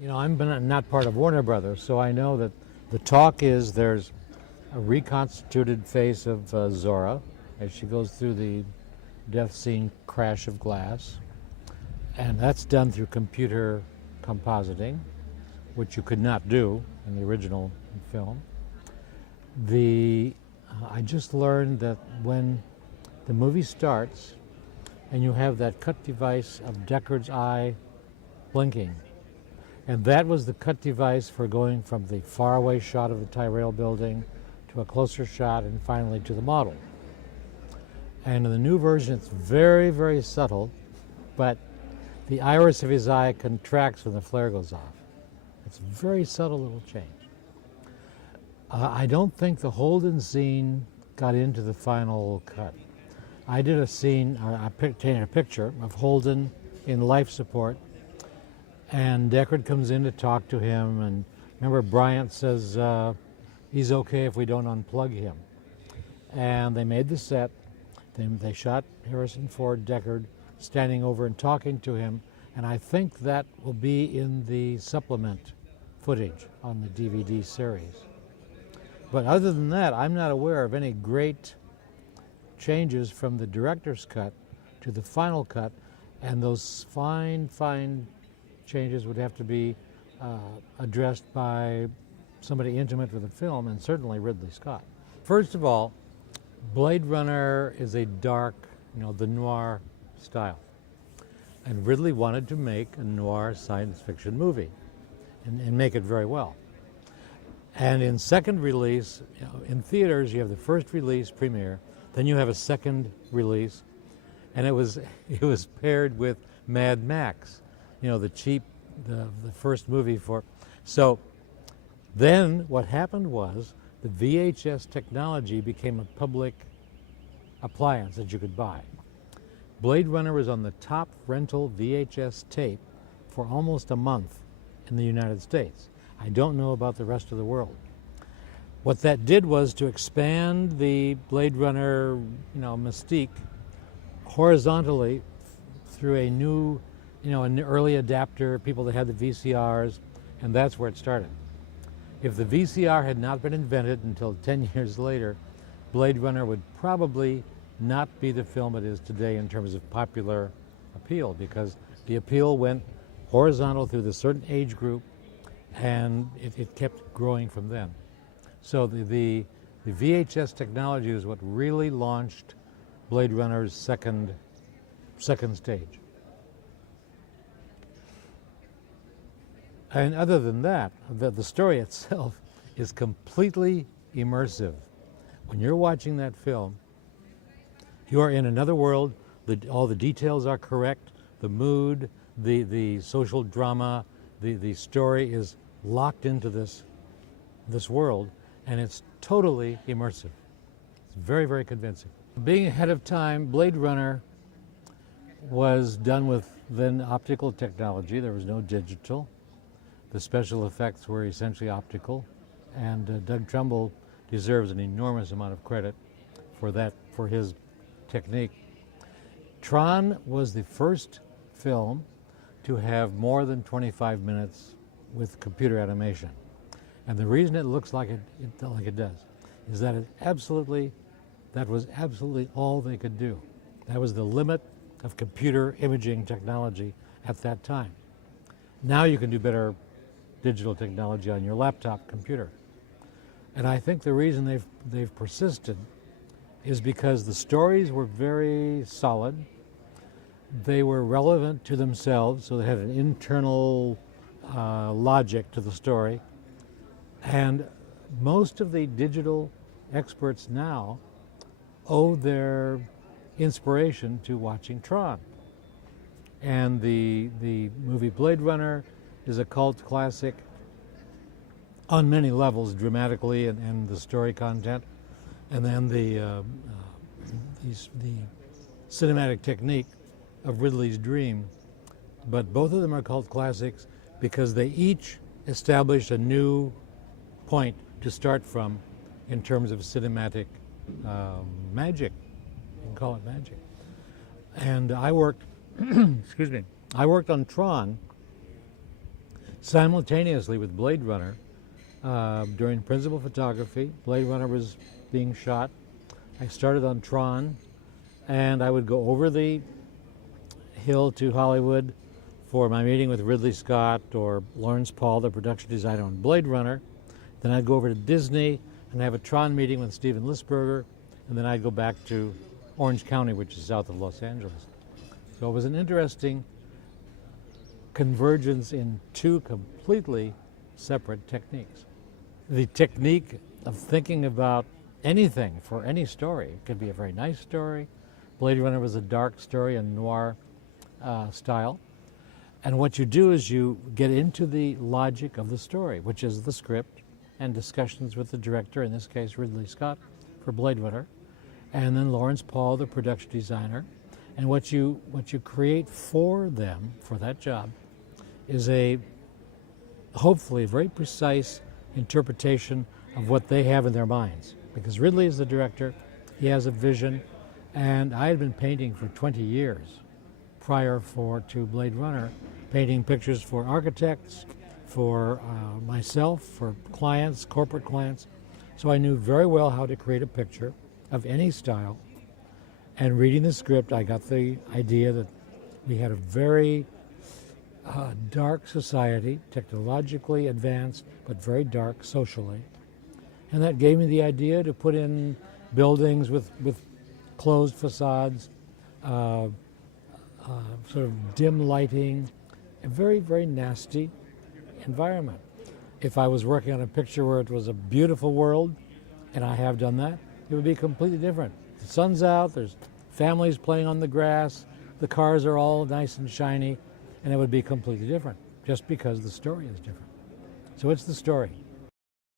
You know, I'm not part of Warner Brothers, so I know that the talk is there's a reconstituted face of Zora as she goes through the death scene crash of glass. And that's done through computer compositing, which you could not do in the original film. I just learned that when the movie starts and you have that cut device of Deckard's eye blinking, and that was the cut device for going from the faraway shot of the Tyrrell building to a closer shot and finally to the model. And in the new version, it's very, very subtle, but the iris of his eye contracts when the flare goes off. It's a very subtle little change. I don't think the Holden scene got into the final cut. I did a scene, I painted a picture of Holden in life support, and Deckard comes in to talk to him, and remember Bryant says he's okay if we don't unplug him. And they made the set, they shot Harrison Ford, Deckard, standing over and talking to him, and I think that will be in the supplement footage on the DVD series. But other than that, I'm not aware of any great changes from the director's cut to the final cut, and those fine changes would have to be addressed by somebody intimate with the film, and certainly Ridley Scott. First of all, Blade Runner is a dark, the noir style. And Ridley wanted to make a noir science fiction movie and make it very well. And in second release, in theaters, you have the first release premiere, then you have a second release, and it was paired with Mad Max, the first movie for. So then what happened was the VHS technology became a public appliance that you could buy. Blade Runner was on the top rental VHS tape for almost a month in the United States. I don't know about the rest of the world. What that did was to expand the Blade Runner, mystique horizontally through a new, an early adapter, people that had the VCRs, and that's where it started. If the VCR had not been invented until 10 years later, Blade Runner would probably not be the film it is today in terms of popular appeal, because the appeal went horizontal through the certain age group, and it kept growing from then. So the VHS technology is what really launched Blade Runner's second stage. And other than that, the story itself is completely immersive. When you're watching that film, you are in another world. All the details are correct. The mood, the social drama, the story is locked into this world, and it's totally immersive. It's very, very convincing. Being ahead of time, Blade Runner was done with then optical technology. There was no digital. The special effects were essentially optical, and Doug Trumbull deserves an enormous amount of credit for his technique. Tron was the first film to have more than 25 minutes with computer animation. And the reason it looks like it does is that that was absolutely all they could do. That was the limit of computer imaging technology at that time. Now you can do better digital technology on your laptop computer. And I think the reason they've persisted is because the stories were very solid. They were relevant to themselves, so they had an internal logic to the story. And most of the digital experts now owe their inspiration to watching Tron. And the movie Blade Runner is a cult classic on many levels, dramatically and the story content, and then the cinematic technique of Ridley's Dream. But both of them are cult classics because they each establish a new point to start from in terms of cinematic magic. You can call it magic. And I worked, excuse me, I worked on Tron Simultaneously with Blade Runner, during principal photography, Blade Runner was being shot. I started on Tron, and I would go over the hill to Hollywood for my meeting with Ridley Scott or Lawrence Paul, the production designer on Blade Runner. Then I'd go over to Disney and have a Tron meeting with Steven Lisberger, and then I'd go back to Orange County, which is south of Los Angeles. So it was an interesting convergence in two completely separate techniques. The technique of thinking about anything for any story. It could be a very nice story. Blade Runner was a dark story, a noir style. And what you do is you get into the logic of the story, which is the script and discussions with the director, in this case Ridley Scott for Blade Runner, and then Lawrence Paul, the production designer. And what you create for them, for that job, is a hopefully very precise interpretation of what they have in their minds. Because Ridley is the director, he has a vision, and I had been painting for 20 years prior to Blade Runner, painting pictures for architects, for myself, for clients, corporate clients. So I knew very well how to create a picture of any style. And reading the script, I got the idea that we had a very dark society, technologically advanced, but very dark socially. And that gave me the idea to put in buildings with closed facades, sort of dim lighting, a very, very nasty environment. If I was working on a picture where it was a beautiful world, and I have done that, it would be completely different. The sun's out, there's families playing on the grass, the cars are all nice and shiny, and it would be completely different, just because the story is different. So it's the story.